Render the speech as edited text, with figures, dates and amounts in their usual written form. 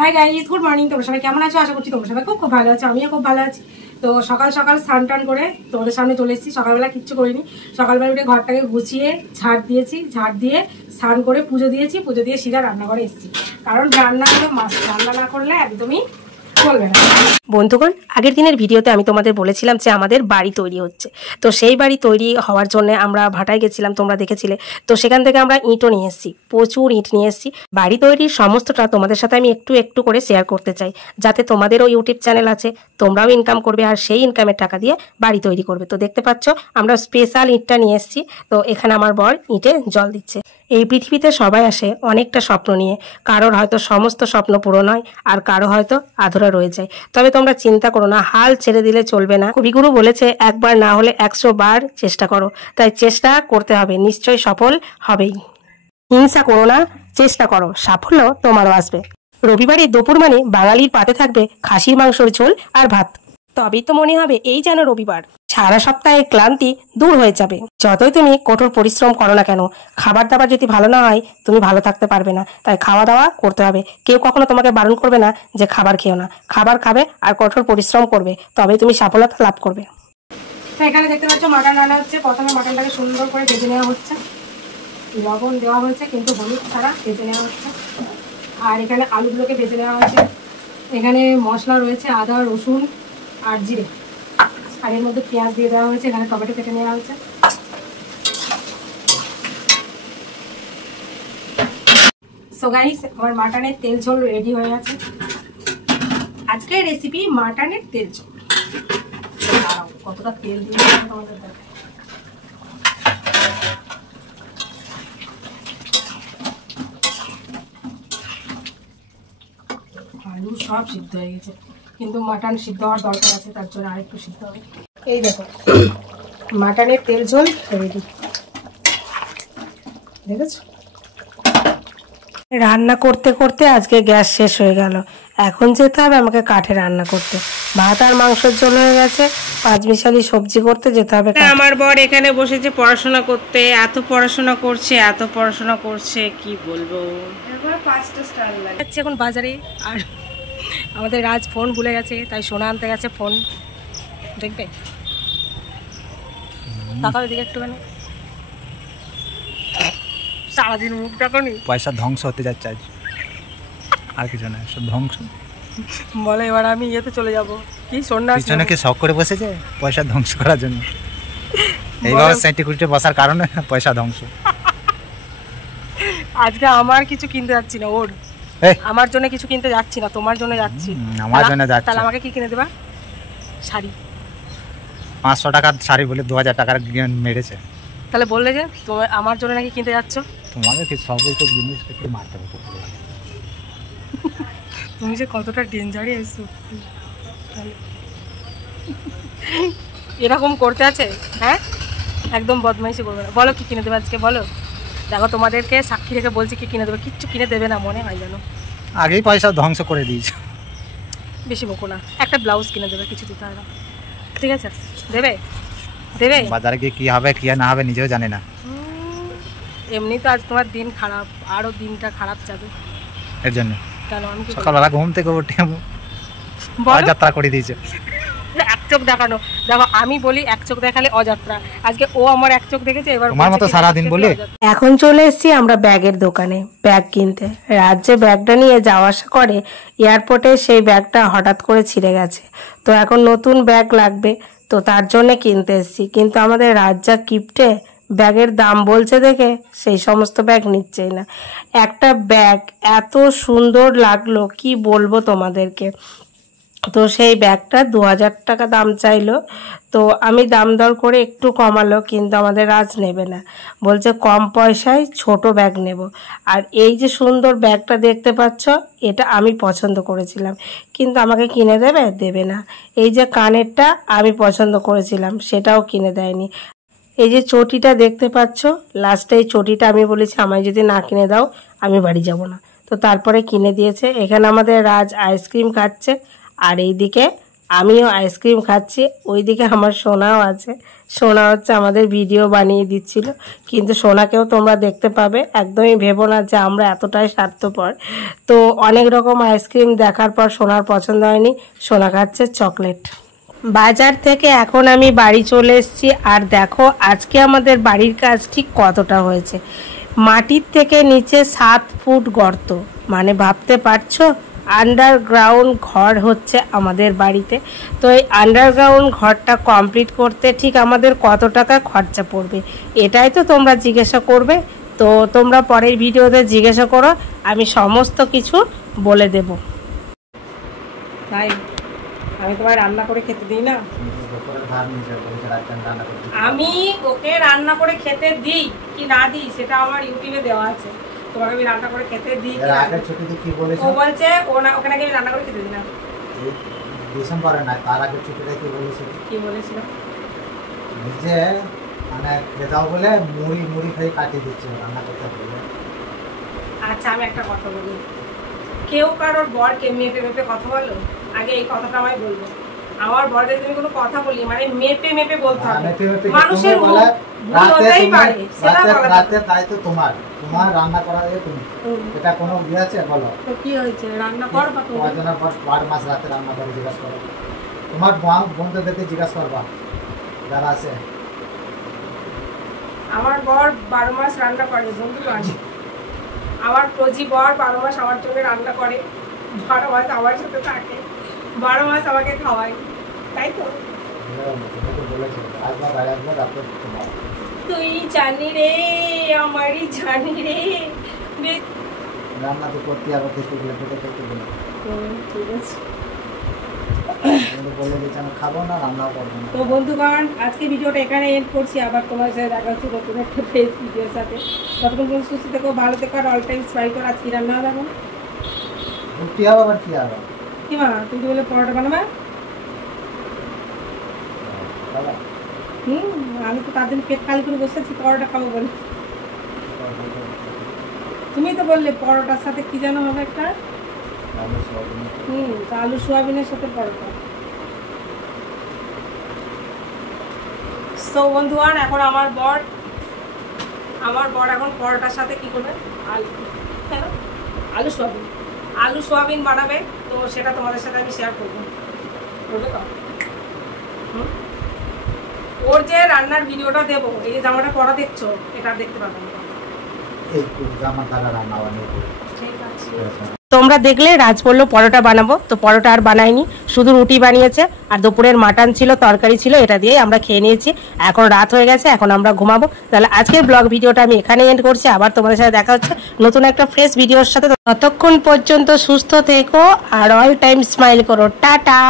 Hi guys, good morning. তোমরা সবাই কেমন আছো? আশা করছি তোমরা সবাই খুব ভালো আছো। আমিও খুব ভালো আছি। তো সকাল সকাল স্নান টান করে তোমাদের সামনে চলে এসেছি। সকালবেলা কিচ্ছু করিনি। সকালবেলা উঠে ঘরটাকে গুছিয়ে ঝাড় দিয়েছি, ঝাড় দিয়ে স্নান করে পুজো দিয়েছি, পুজো দিয়ে সিধা রান্নাঘরে এসেছি। কারণ রান্না হলো মাছ, রান্না না করলে একদমই চলবে না। বন্ধুগণ, আগের দিনের ভিডিওতে আমি তোমাদের বলেছিলাম যে আমাদের বাড়ি তৈরি হচ্ছে। তো সেই বাড়ি তৈরি হওয়ার জন্য আমরা ভাটায় গেছিলাম, তোমরা দেখেছিলে। তো সেখান থেকে আমরা ইঁটও নিয়ে এসেছি, প্রচুর ইঁট নিয়ে এসেছি। বাড়ি তৈরির সমস্তটা তোমাদের সাথে আমি একটু একটু করে শেয়ার করতে চাই, যাতে তোমাদেরও ইউটিউব চ্যানেল আছে, তোমরাও ইনকাম করবে আর সেই ইনকামের টাকা দিয়ে বাড়ি তৈরি করবে। তো দেখতে পাচ্ছ আমরা স্পেশাল ইঁটটা নিয়ে এসেছি। তো এখানে আমার বর ইঁটে জল দিচ্ছে। এই পৃথিবীতে সবাই আসে অনেকটা স্বপ্ন নিয়ে, কারোর হয়তো সমস্ত স্বপ্ন পূরণ হয় আর কারো হয়তো আধুরা রয়ে যায়। তবে তোমরা চিন্তা করো না, হাল ছেড়ে দিলে চলবে না। কবিগুরু বলেছে, একবার না হলে 100 বার চেষ্টা করো। তাই চেষ্টা করতে হবে, নিশ্চয়ই সফল হবেই। হিংসা করো না, চেষ্টা করো, সাফল্য তোমারও আসবে। রবিবারে দুপুর মানে বাঙালির পাতে থাকবে খাসির মাংসর ঝোল আর ভাত। তবেই তো মনে হবে এই যেন রবিবার। সারা সপ্তাহের ক্লান্তি দূর হয়ে যাবে। যতই তুমি কঠোর পরিশ্রম করো না কেন, খাবার দাবার যদি ভালো না হয় তুমি ভালো থাকতে পারবে না। তাই খাওয়া দাওয়া করতে হবে। কেউ কখনো তোমাকে বারণ করবে না যে খাবার খেও না। খাবার খাবে আর কঠোর পরিশ্রম করবে, তবে তুমি সফলতা লাভ করবে। তো এখানে দেখতে পাচ্ছ মাটন রান্না হচ্ছে। প্রথমে মাটনটাকে সুন্দর করে ভেজে নেওয়া হচ্ছে। লবণ দেওয়া হয়েছে কিন্তু হলুদ ছাড়া ভেজে নেওয়া হচ্ছে। আর এখানে আলুগুলোকে ভেজে নেওয়া হয়েছে। এখানে মশলা রয়েছে আদা, রসুন আর জিরে, আর এর মধ্যে পেঁয়াজ দিয়ে দেওয়া হয়েছে। এখানে টমেটো কেটে নেওয়া হয়েছে। সো গাইস, আমার মাটনের তেল ঝোল রেডি হয়ে গেছে। আজকের রেসিপি মাটনের তেল ঝোল। কতটা তেল দিয়ে তোমাদের দেখাই। আলু সব সিদ্ধ হয়ে গেছে, কিন্তু মাটন সিদ্ধ হওয়ার দরকার আছে, তার জন্য আরেকটু সিদ্ধ হবে। এই দেখো মাটনের তেল ঝোল রেডি, দেখেছো? রান্না করতে করতে আজকে গ্যাস শেষ হয়ে গেল। এখন যেতে হবে আমাকে কাঠে রান্না করতে। ভাত আর মাংসের ঝোল হয়ে গেছে, 5 মিশালি সবজি করতে যেতে হবে। আমার বর এখানে বসেছে পড়াশোনা করতে। এত পড়াশোনা করছে কি বলবো। এখন বাজারে, আর আমাদের রাজ ফোন ভুলে গেছে, তাই সোনা আনতে গেছে ফোন। দেখবে তাকাও দিকে একটুখানি। সারাদিন মুখ ডাকনি, পয়সা ধ্বংস হতে যাচ্ছে আজ, আর কিছু না, সব ধ্বংস। বলে এবার আমি ইয়েতে চলে যাব। কি সন্ন্যাস পিছনে কি শখ করে বসেছে পয়সা ধ্বংস করার জন্য। এইভাবে সেন্টিকুইটে বসার কারণে পয়সা ধ্বংস। আজকে আমার কিছু কিনতে যাচ্ছি না, ওর আমার জন্য কিছু কিনতে যাচ্ছি না, তোমার জন্য যাচ্ছি। আমার জন্য যাচ্ছি। তাহলে আমাকে কি কিনে দেবা? শাড়ি। 500 টাকার শাড়ি বলে 2000 টাকার মেরেছে। তাহলে বললে যে তুমি আমার জন্য নাকি কিনতে যাচ্ছ। তোমাকে কি সব জিনিস একটু মারতে হবে। তুমি যে কতটা ডেঞ্জারে এসো, এরকম করতে আছে? হ্যাঁ, একদম বদমাইশি করবে না। বলো কি কিনে দেবে আজকে, বলো। দেখো তোমাদেরকে সাক্ষী রেখে বলছি কি কিনে দেবে, কিচ্ছু কিনে দেবে না মনে হয় জানো। আগেই পয়সা ধ্বংস করে দিয়েছে। বেশি বকো না, একটা ব্লাউজ কিনে দেবে, কিছু দিতে হবে। ঠিক আছে, দেবে দেবে। বাজারে গিয়ে কি হবে কি না হবে নিজেও জানে না। এমনি তো আজ তোমার দিন খারাপ, আরও দিনটা খারাপ যাবে এর জন্য। কেন? আমি সকালবেলা ঘুম থেকে উঠে যাত্রা করে দিয়েছে। এক চোখ দেখানো। দেখো আমি বলি এক চোখ দেখালে অযাত্রা, আজকে ও আমার এক চোখ দেখেছে। এবার তোমার মতো সারাদিন বলি। এখন চলে এসেছি আমরা ব্যাগের দোকানে ব্যাগ কিনতে। রাজ্যে ব্যাগটা নিয়ে যাওয়া আসা করে, এয়ারপোর্টে সেই ব্যাগটা হঠাৎ করে ছিঁড়ে গেছে। তো এখন নতুন ব্যাগ লাগবে, তো তার জন্য কিনতে এসেছি। কিন্তু আমাদের রাজ্যা কিপ্টে ব্যাগের দাম বলছে দেখে সেই সমস্ত ব্যাগ নিচ্ছেই না। একটা ব্যাগ এত সুন্দর লাগলো কি বলবো তোমাদেরকে। তো সেই ব্যাগটা 2000 টাকা দাম চাইলো। তো আমি দাম দর করে একটু কমালো, কিন্তু আমাদের রাজ নেবে না, বলছে কম পয়সায় ছোট ব্যাগ নেব। আর এই যে সুন্দর ব্যাগটা দেখতে পাচ্ছ, এটা আমি পছন্দ করেছিলাম, কিন্তু আমাকে কিনে দেবে? দেবে না। এই যে কানেরটা আমি পছন্দ করেছিলাম, সেটাও কিনে দেয়নি। এই যে চটিটা দেখতে পাচ্ছ, লাস্টে এই চটিটা আমি বলেছি আমায় যদি না কিনে দাও আমি বাড়ি যাব না। তো তারপরে কিনে দিয়েছে। এখানে আমাদের রাজ আইসক্রিম খাচ্ছে, আর এইদিকে আমিও আইসক্রিম খাচ্ছি, ওইদিকে আমার সোনাও আছে। সোনা হচ্ছে আমাদের ভিডিও বানিয়ে দিচ্ছিল, কিন্তু সোনাকেও তোমরা দেখতে পাবে। একদমই ভেবো না যে আমরা এতটাই স্বার্থপর। তো অনেক রকম আইসক্রিম দেখার পর সোনার পছন্দ হয়নি, সোনা খাচ্ছে চকলেট। বাজার থেকে এখন আমি বাড়ি চলে এসেছি। আর দেখো আজকে আমাদের বাড়ির কাজ ঠিক কতটা হয়েছে। মাটির থেকে নিচে 7 ফুট গর্ত, মানে ভাবতে পারছো আন্ডারগ্রাউন্ড ঘর হচ্ছে আমাদের বাড়িতে। তো এই আন্ডারগ্রাউন্ড ঘরটা কমপ্লিট করতে ঠিক আমাদের কত টাকা খরচা পড়বে, এটাই তো তোমরা জিজ্ঞাসা করবে। তো তোমরা পরের ভিডিওতে জিজ্ঞাসা করো, আমি সমস্ত কিছু বলে দেব। তাই আমি তোমায় রান্না করে খেতে দিই না? আমি ওকে রান্না করে খেতে দিই কি না দিই সেটা আমার ইউটিউবে দেওয়া আছে। তোমাকে আমি রান্না করে খেতে দিই। ও বলছে ওকে নাকি আমি রান্না করে খেতে দিই না। ডিসেম্বরে না, তার আগের ছুটিতে কি বলেছিল? কি বলেছিল? নিজে মানে খেতাও বলে মুড়ি খেয়ে কাটিয়ে দিচ্ছে রান্না করতে বলে। আচ্ছা আমি একটা কথা বলি, কেউ কারোর বরকে মেপে মেপে কথা বলো? আগে এই কথাটা আমায় বলবো। আমার বরদের তুমি কোনো কথা বলি মানে মেপে মেপে বলতে হবে। মানুষের ভুল হতেই পারে, সেটা রাতে দায়িত্ব তোমার রান্না করা দিয়ে তুমি, এটা কোনো ইয়ে আছে বলো? তো কি হয়েছে, রান্না কর বা তোমার জন্য 12 মাস রাতে রান্না করে জিজ্ঞাসা করো। তোমার বন্ধুদেরকে জিজ্ঞাসা করবা যারা আছে। আমার বর 12 মাস রান্না করে, বন্ধু আছে আমার প্রজি বর 12 মাস আমার জন্য রান্না করে, 12 মাস আমার সাথে থাকে, 12 মাস আমাকে খাওয়ায়, তাই তো? তুই জানি রে, আমারই জানি রে। রান্না তো করতে হবে, খেতে গেলে পেটে খেতে গেলে। ঠিক আছে, বলে দিচ্ছি আমি খাবো না, রান্নাও করবো না। তো বন্ধুগণ আজকে ভিডিওটা এখানে এন্ড করছি। আবার তোমার সাথে দেখা হচ্ছে নতুন একটা ফ্রেশ ভিডিওর সাথে। ততক্ষণ পর্যন্ত সুস্থ থেকো, ভালো থেকো, আর অল টাইম স্মাইল করো। আজকে রান্না হবে এখন রুটি হবে, আবার কি হবে? কি মা তুমি তো বলে পরোটা বানাবে? আমি তো তার দিন পেট খালি করে বসে আছি পরোটা খাবো বলে। তুমি তো বললে পরোটার সাথে কি যেন হবে একটা, আলু সোয়াবিনের সাথে পরোটা। তো বন্ধুগণ এখন আমার বর এখন পরোটার সাথে কি করবে, আলু সোয়াবিন বানাবে। তো সেটা তোমাদের সাথে আমি শেয়ার করবো, বলবে তো? ওর যে রান্নার ভিডিওটা দেবো, এই যে জামাটা পরা দেখছো, এটা দেখতে পাবো। তোমরা দেখলে রাজ বললো পরোটা বানাবো, তো পরোটা আর বানাইনি, শুধু রুটি বানিয়েছে। আর দুপুরের মাটন ছিল, তরকারি ছিল, এটা দিয়েই আমরা খেয়ে নিয়েছি। এখন রাত হয়ে গেছে, এখন আমরা ঘুমাবো। তাহলে আজকের ব্লগ ভিডিওটা আমি এখানে এন্ড করছি। আবার তোমাদের সাথে দেখা হচ্ছে নতুন একটা ফ্রেশ ভিডিওর সাথে। ততক্ষণ পর্যন্ত সুস্থ থেকো আর অল টাইম স্মাইল করো। টাটা।